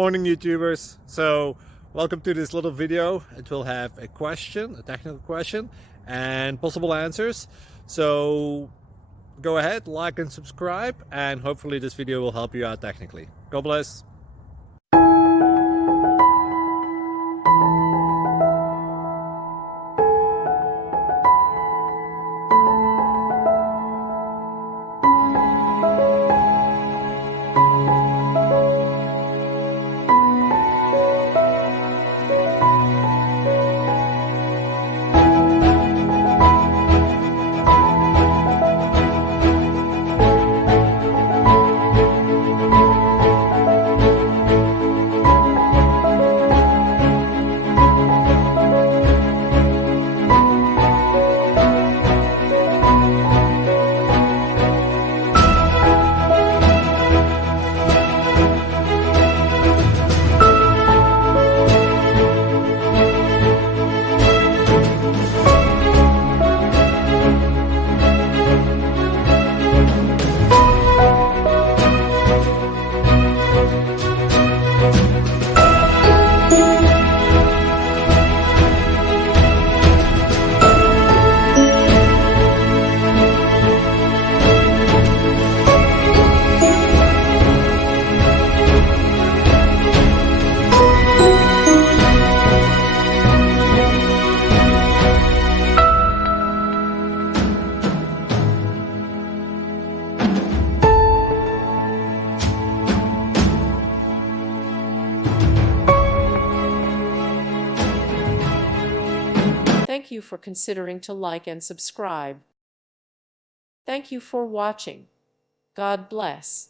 Morning YouTubers. So welcome to this little video. It will have a question, a technical question, and possible answers. So go ahead, like and subscribe, and hopefully this video will help you out technically. God bless. Thank you for considering to like and subscribe. Thank you for watching. God bless.